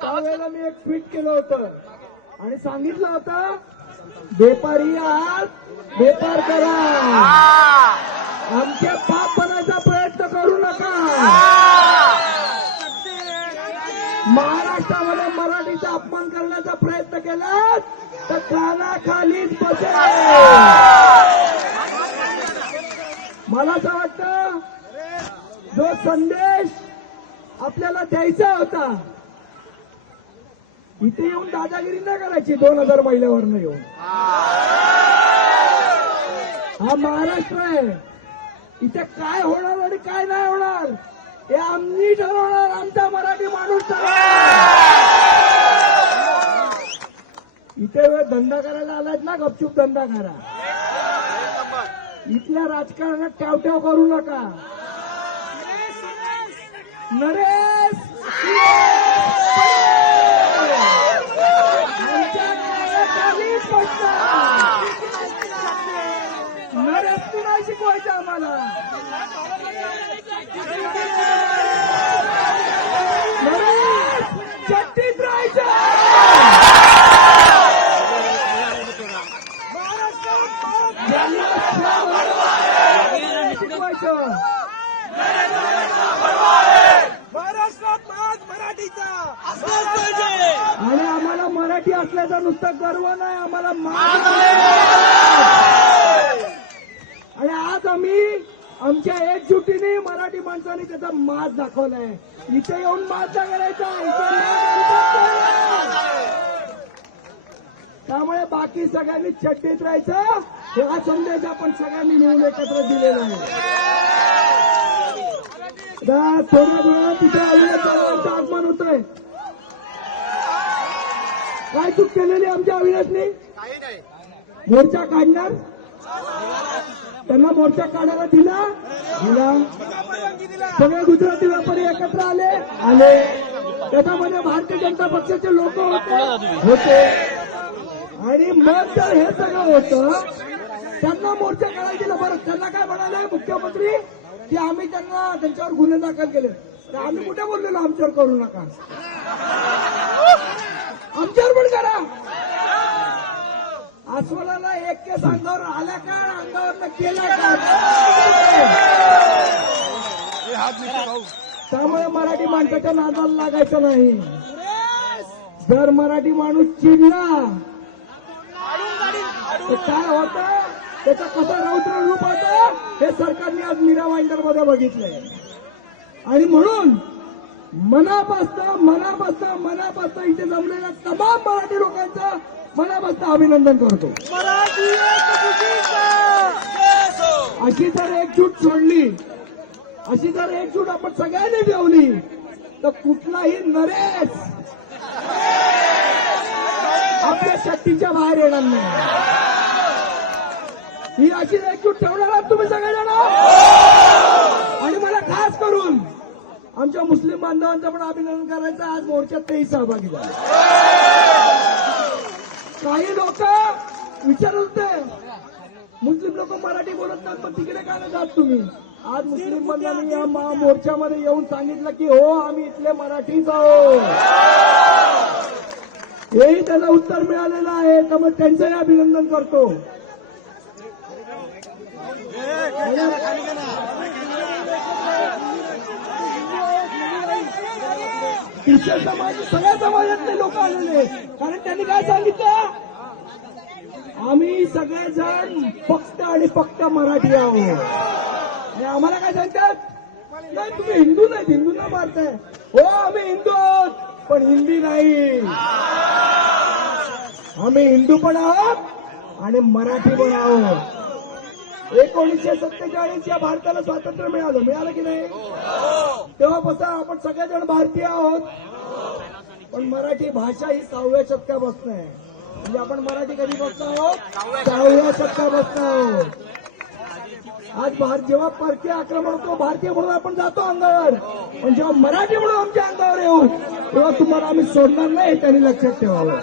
त्यावेळेला मी एक ट्विट केलं होतं. आणि सांगितलं होतं व्यापारी आज व्यापार करा. आमच्या पाप बनायचा प्रयत्न करू नका. महाराष्ट्रामध्ये मराठीचा अपमान करण्याचा प्रयत्न केला तर कानाखालीच बसेल. मला असं वाटतं जो संदेश आपल्याला द्यायचा होता इथे येऊन दादागिरी नाही करायची दोन हजार महिल्यावरनं येऊन. हा महाराष्ट्र आहे. इथे काय होणार आणि काय नाही होणार हे आम्ही ठरवणार आमचा मराठी माणूस इथे वेळ धंदा करायला आलात ना गपचूप धंदा करा. इथल्या राजकारणात टावट्याव करू नका. नरेश आमच्या नावाखाली पडला. नरेश तू नाही शिकवायचं आम्हाला. छत्तीस राहायचं शिकवायचं महाराष्ट्रात मराठीचा आणि आम्हाला मराठी असल्याचा नुसता गर्व नाही आम्हाला मान आणि आज आम्ही आमच्या एकजुटीने मराठी माणसाने त्याचा माज दाखवलाय. इथे येऊन करायचा आमचाच आहे. त्यामुळे बाकी सगळ्यांनी चड्डीत राहायचं. हा संदेश आपण सगळ्यांनी मिळून एकत्र दिलेला आहे. आता थोड्या वेळात तिथे अविनाश आगमन होतंय. काय चूक केलेली आमच्या अविनाशने? मोर्चा काढणार? त्यांना मोर्चा काढायला दिला. दिला. सगळे गुजराती व्यापारी एकत्र आले. आले. त्याच्यामध्ये भारतीय जनता पक्षाचे लोक होते. होते. आणि मग जर हे सगळं होतं. त्यांना मोर्चा काढायला दिला. बरं त्यांना काय म्हणाले मुख्यमंत्री? की आम्ही त्यांना त्यांच्यावर गुन्हे दाखल केले. तर आम्ही कुठे बोललेलो? आमच्यावर करू नका. आमच्यावर पण करा. अस्वलाला एक केस अंगावर आला का? अंगावर केला का? त्यामुळे मराठी माणसाच्या नादाला लागायचं नाही. जर मराठी माणूस चिडला तर काय होतं? त्याचं कसं रौद्र रूप होतं? हे सरकारने आज मीरा वाईंडरमध्ये बघितलंय. आणि म्हणून मनापासनं मनापासनं मनापासनं इथे जमलेल्या तमाम मराठी लोकांचं मनापासनं अभिनंदन करतो. अशी जर एकजूट सोडली अशी जर एकजूट आपण सगळ्यांनी ठेवली तर कुठलाही नरेश आपल्या शक्तीच्या बाहेर येणार नाही. ही अशी एकजूट ठेवणार आहात तुम्ही सगळेजण आणि मला खास करून आमच्या मुस्लिम बांधवांचं पण अभिनंदन करायचं. आज मोर्चात तेही सहभागी झाले. काही लोक विचारत होते मुस्लिम लोक मराठी बोलत नाहीत पण तिकडे काय नाही जात तुम्ही? आज मुस्लिम बंधूंनी या मा- मोर्चामध्ये येऊन सांगितलं की हो आम्ही इथले मराठीच आहोत. हेही त्याला उत्तर मिळालेलं आहे. तर मग त्यांचंही अभिनंदन करतो. ख्रिश्चन समाज सगळ्या समाजातले लोक आलेले कारण त्यांनी काय सांगितलं? आम्ही सगळेजण फक्त आणि फक्त मराठी आहोत. आणि आम्हाला काय सांगतात? नाही तुम्ही हिंदू नाहीत. हिंदूंना मारताय. हो आम्ही हिंदू आहोत पण हिंदी नाही. आम्ही हिंदू पण आहोत आणि मराठी पण आहोत. एकोणीसशे सत्तेचाळीस या भारताला स्वातंत्र्य मिळालं. मिळालं की नाही? तेव्हापासून आपण सगळेजण भारतीय आहोत. पण मराठी भाषा ही सहाव्या शतकापासून आहे. म्हणजे आपण मराठी कधी बसतो आहोत? सहाव्या शतकापासून. आहोत आज भारत जेव्हा परकीय आक्रमण होतो भारतीय म्हणून आपण जातो अंगावर पण जेव्हा मराठी म्हणून आमच्या अंगावर येऊ तेव्हा तुम्हाला आम्ही सोडणार नाही त्यांनी लक्षात ठेवावं.